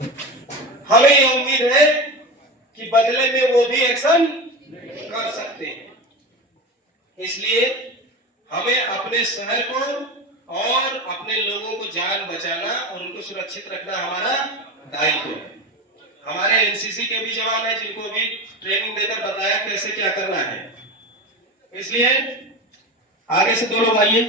हमें ये उम्मीद है कि बदले में वो भी एक्शन कर सकते हैं। इसलिए हमें अपने शहर को और अपने लोगों को जान बचाना और उनको सुरक्षित रखना हमारा दायित्व है। हमारे एनसीसी के भी जवान हैं जिनको भी ट्रेनिंग देकर बताया कैसे क्या करना है। इसलिए आगे से दो लोग आइए।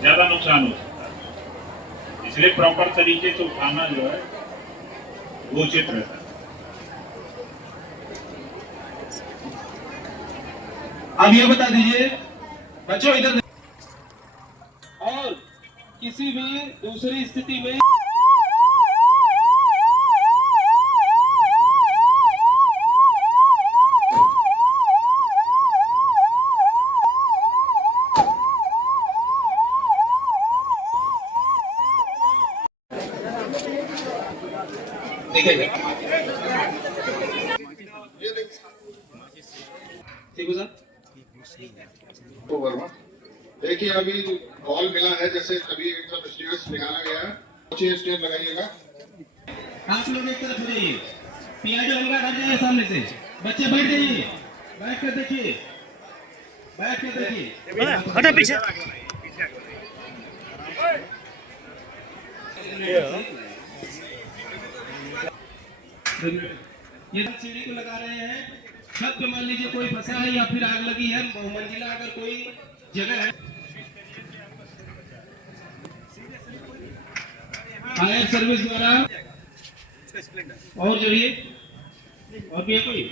ज्यादा नुकसान हो सकता है, इसलिए प्रॉपर तरीके से उठाना जो है वो उचित रहता है। अब ये बता दीजिए बच्चों, इधर और किसी भी दूसरी स्थिति में देखिए ठीक है सर। तो वर्मा देखिए, अभी कॉल मिला है, जैसे अभी सब स्टेज निकाला गया है, अच्छे स्टेज लगाइएगा। आप लोग एक तरफ जाइए, पियाजो हल्का हट जाइए सामने से, बच्चे बैठ जाइए, बैठ कर देखिए, बैठ कर देखिए, हटा पीछे। ये सीढ़ी को लगा रहे हैं। छत पे मान लीजिए कोई फंसा है या फिर आग लगी है, बहुमंजिला अगर कोई जगह है, फायर सर्विस द्वारा और जोड़िए, और भी है कोई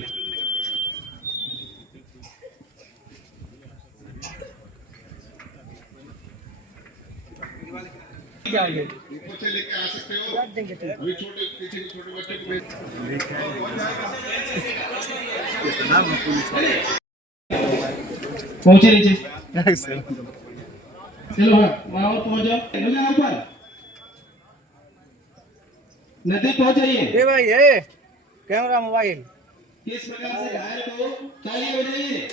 क्या है? ऊपर से लेके आ सकते हो, अभी छोटे किसी छोटे बच्चे को भेज। पहुंचे नीचे, चलो वहां और पहुंच जाओ, ऊपर नदी पहुंच जाइए। ये भाई ये कैमरा मोबाइल किस प्रकार से घायल को ताली बजाइए।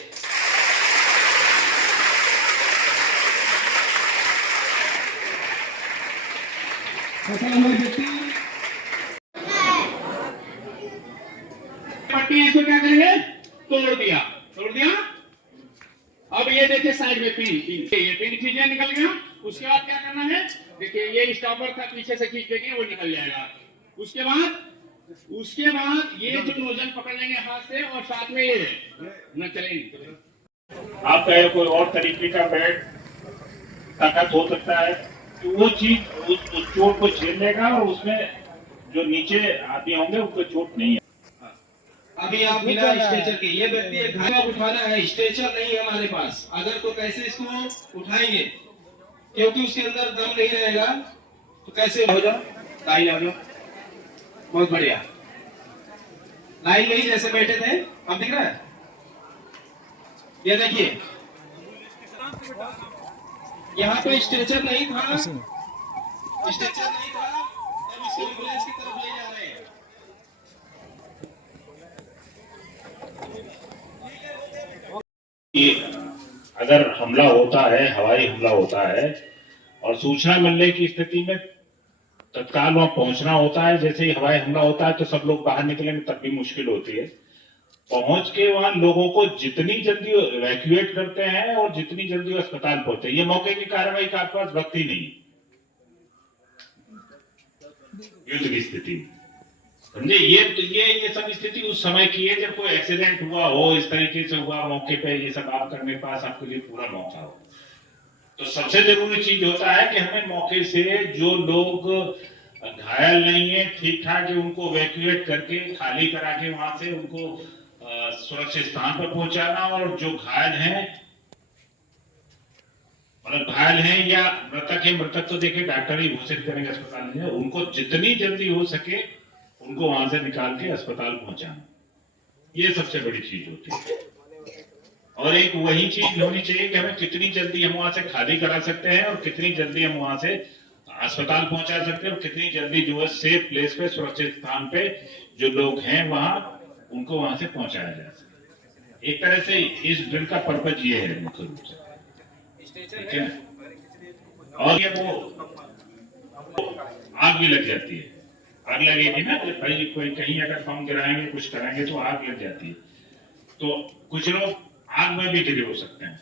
पट्टी इसको क्या करेंगे, तोड़ दिया, तोड़ दिया। अब ये देखिए साइड में पिन, ये पिन खींचे, निकल गया। उसके बाद क्या करना है, देखिए ये स्टॉपर था, पीछे से खींच देंगे वो निकल जाएगा। उसके बाद ये जो नोजल पकड़ लेंगे हाथ से, और साथ में ये न चलेंगे। आप कहे कोई और तरीके का बेड ताकत हो सकता है कि वो चीज उस चोट को झेल लेगा और उसमें जो नीचे आदमी होंगे उनको चोट नहीं है। अभी आप बिना स्ट्रेचर के, ये व्यक्ति एक घायल उठाना है, स्ट्रेचर नहीं है हमारे पास, अगर तो कैसे इसको उठाएंगे, क्योंकि उसके अंदर दम नहीं रहेगा, तो कैसे हो जाओ, लाइन हो जाओ, बहुत बढ़िया, लाइन में ही जैसे बैठे थे, अब दिख रहा है, ये देखिए यहाँ पे स्ट्रेचर नहीं था, स्ट्रेचर नहीं था, अब इसको एम्बुलेंस की तरफ ले जा रहे हैं। कि अगर हमला होता है, हवाई हमला होता है और सूचना मिलने की स्थिति में तत्काल वहां पहुंचना होता है। जैसे ही हवाई हमला होता है तो सब लोग बाहर निकलेंगे, तब भी मुश्किल होती है। पहुंच के वहां लोगों को जितनी जल्दी इवैक्यूएट करते हैं और जितनी जल्दी अस्पताल पहुंचते हैं, ये मौके की कार्रवाई का आपके पास वक्त ही नहीं युद्ध की स्थिति, समझे। ये सब स्थिति उस समय की है जब कोई एक्सीडेंट हुआ हो, इस तरीके से हुआ मौके पे, ये सब आप करने के पास आपके लिए पूरा मौका हो। तो सबसे जरूरी चीज होता है कि हमें मौके से जो लोग घायल नहीं है, ठीक ठाक है, उनको इवैक्यूएट करके खाली करा के वहां से उनको सुरक्षित स्थान पर पहुंचाना, और जो घायल हैं, मतलब घायल हैं या मृतक है, मृतक तो देखिए डॉक्टर ही घोषित करेंगे अस्पताल में, उनको जितनी जल्दी हो सके उनको वहां से निकाल के अस्पताल पहुंचाना, ये सबसे बड़ी चीज होती है। और एक वही चीज होनी चाहिए कि हमें कितनी जल्दी हम वहां से खाली करा सकते हैं और कितनी जल्दी हम वहां से अस्पताल पहुंचा सकते हैं, और कितनी जल्दी जो है सेफ प्लेस पे, सुरक्षित स्थान पे जो लोग हैं वहां उनको वहां से पहुंचाया जा सके। एक तरह से इस ड्रिल का पर्पज ये है मुख्य रूप से, ठीक है। और ये वो आग भी लग जाती है, आग लगेगी ना, भाई कोई कहीं अगर बम गिराएंगे कुछ कराएंगे तो आग लग जाती है, तो कुछ लोग आग में भी गिरे हो सकते हैं।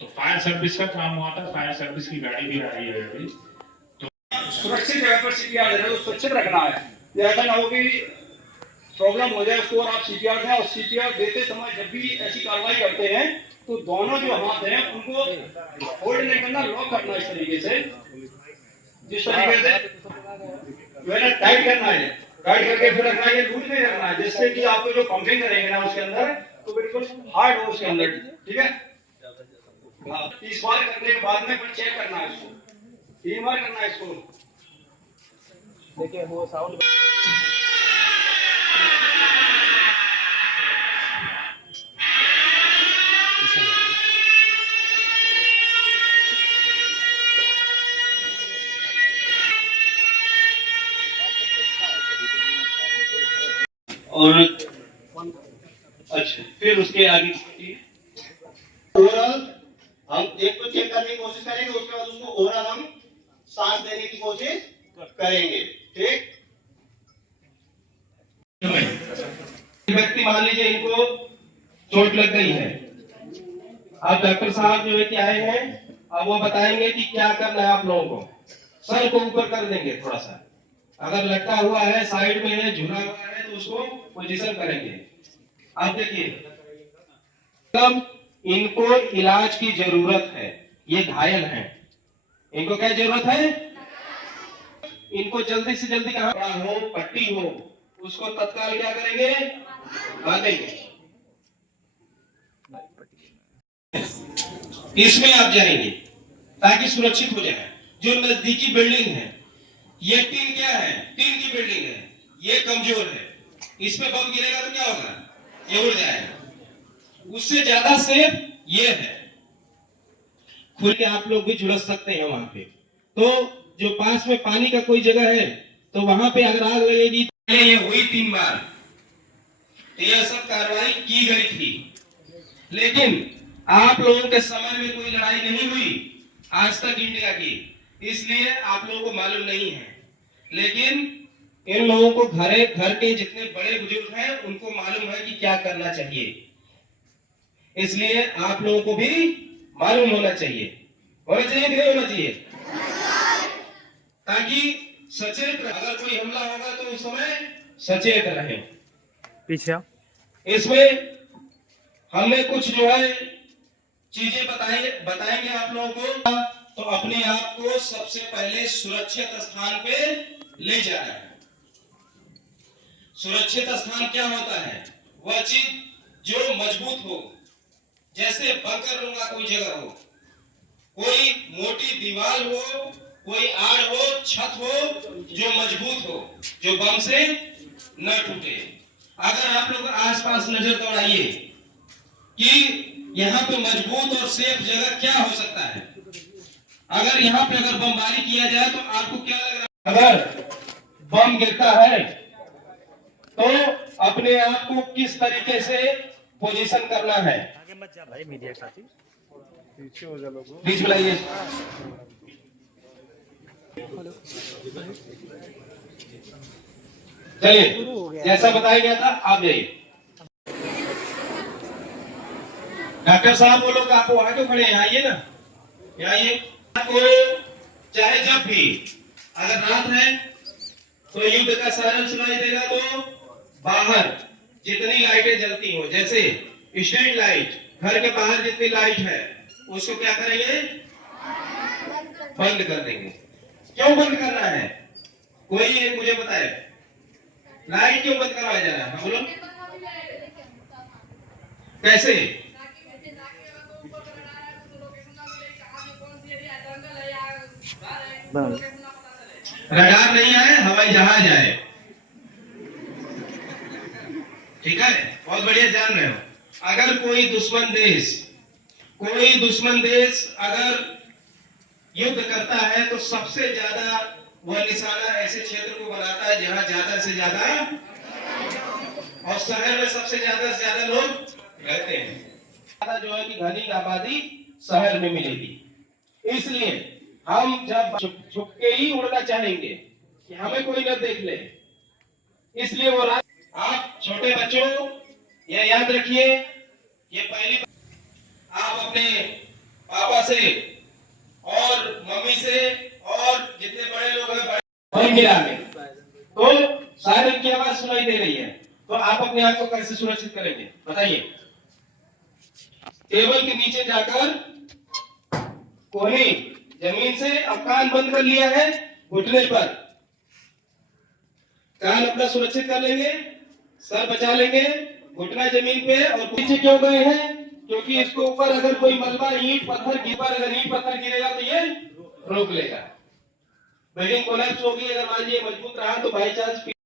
तो फायर सर्विस का काम हुआ था, फायर सर्विस की गाड़ी भी आ रही है अभी। सुरक्षित जगह पर सीपीआर देना है, उसको सुरक्षित रखना है। ये ऐसा ना हो कि प्रॉब्लम हो जाए उसको और आप सीपीआर दें, और सीपीआर देते समय जब भी ऐसी कार्रवाई करते हैं तो दोनों जो हाथ हैं उनको होल्ड नहीं करना, लॉक करना इस तरीके से, जिस तरीके से जो है ना टाइट करना है, टाइट करके फिर रखना है, ये लूज नहीं रखना है, जिससे कि आप जो पंपिंग करेंगे ना उसके अंदर तो बिल्कुल हार्ड हो उसके अंदर, ठीक है। 30 बार करने के बाद में फिर चेक करना है इसको, 3 बार करना है इसको। देखिए वो साउंड और अच्छा फिर उसके आगे ओवरऑल हम एक तो चेक करने की कोशिश करेंगे, उसके बाद उसको ओवरऑल हम सांस देने की कोशिश करेंगे, ठीक। व्यक्ति मान लीजिए इनको चोट लग गई है, अब डॉक्टर साहब जो है कि आए हैं, अब वो बताएंगे कि क्या करना है आप लोगों को। सर को ऊपर कर देंगे थोड़ा सा, अगर लटका हुआ है, साइड में है, झुला हुआ है तो उसको पोजीशन करेंगे। आप देखिए इनको इलाज की जरूरत है, ये घायल हैं, इनको क्या जरूरत है, इनको जल्दी से जल्दी कहाँ हो, पट्टी हो, उसको तत्काल क्या करेंगे, बांधेंगे। इसमें आप जाएंगे ताकि सुरक्षित हो जाए। जो नजदीकी बिल्डिंग है, ये टीन क्या है, टीन की बिल्डिंग है, ये कमजोर है, इसमें बम गिरेगा तो क्या होगा, ये उड़ जाएगा। उससे ज्यादा सेफ ये है, खुल के आप लोग भी झुलस सकते हैं वहां पे। तो जो पास में पानी का कोई जगह है तो वहां पे अगर आग लगेगी, ये हुई 3 बार, तो यह सब कार्रवाई की गई थी, लेकिन आप लोगों के समय में कोई लड़ाई नहीं हुई आज तक इंडिया की, इसलिए आप लोगों को मालूम नहीं है। लेकिन इन लोगों को घर के जितने बड़े बुजुर्ग हैं उनको मालूम है कि क्या करना चाहिए, इसलिए आप लोगों को भी मालूम होना चाहिए कि नहीं होना चाहिए, ताकि सचेत रहे। अगर कोई हमला होगा तो उस समय सचेत रहे। पीछे इसमें हमने कुछ जो है चीजें बताएंगे आप लोगों को। तो अपने आप को सबसे पहले सुरक्षित स्थान पे ले जाना है। सुरक्षित स्थान क्या होता है, वह चीज जो मजबूत हो, जैसे बंकर रूम का कोई जगह हो, कोई मोटी दीवार हो, कोई आड़ हो, छत हो जो मजबूत हो, जो बम से न टूटे। अगर आप लोग आसपास नजर दौड़ाइए कि यहाँ पे मजबूत और सेफ जगह क्या हो सकता है, अगर यहाँ पे अगर बमबारी किया जाए तो आपको क्या लग रहा है, अगर बम गिरता है तो अपने आप को किस तरीके से पोजीशन करना है। आगे मत जा भाई, मीडिया साथी पीछे हो जा, लोगों बीच में लाइए। चलिए जैसा बताया गया था आप जाइए। डॉक्टर साहब वो लोग आपको वहां क्यों खड़े हैं, आइए ना, आइए। आपको चाहे जब भी अगर रात है तो युद्ध का सायरन सुनाई देगा तो बाहर जितनी लाइटें जलती हो, जैसे स्ट्रीट लाइट, घर के बाहर जितनी लाइट है उसको क्या करेंगे, बंद कर देंगे। क्यों बंद करना है, कोई एक मुझे बताए, लाइट क्यों बंद करवाया जा रहा है, बोलो कैसे। रडार नहीं आए, हवाई जहाज आए, ठीक है, बहुत बढ़िया जान रहे हो। अगर कोई दुश्मन देश अगर युद्ध करता है तो सबसे ज्यादा वह निशाना ऐसे क्षेत्र को बनाता है जहां ज्यादा से ज्यादा और शहर में सबसे ज्यादा से ज्यादा लोग रहते हैं। ज्यादा जो है कि घनी आबादी शहर में मिलेगी, इसलिए हम जब छुप के ही उड़ना चाहेंगे कि हमें कोई न देख ले, इसलिए वो रात आप छोटे बच्चों ये याद रखिए, ये पहली आप अपने पापा से और मम्मी से और जितने बड़े लोग हैं वही मिला में, तो सायरन की आवाज सुनाई दे रही है, तो आप अपने आप को कैसे सुरक्षित करेंगे बताइए। टेबल के नीचे जाकर कोहनी जमीन से अब कान बंद कर लिया है, घुटने पर कान अपना सुरक्षित कर लेंगे, सर बचा लेंगे, घुटना जमीन पे। और पीछे क्यों गए हैं? क्योंकि इसको ऊपर अगर कोई मलबा ईंट पत्थर अगर ईंट पत्थर गिरेगा तो ये रोक लेगा। बिल्डिंग कोलैप्स होगी, अगर मान लीजिए मजबूत रहा तो बाई चांस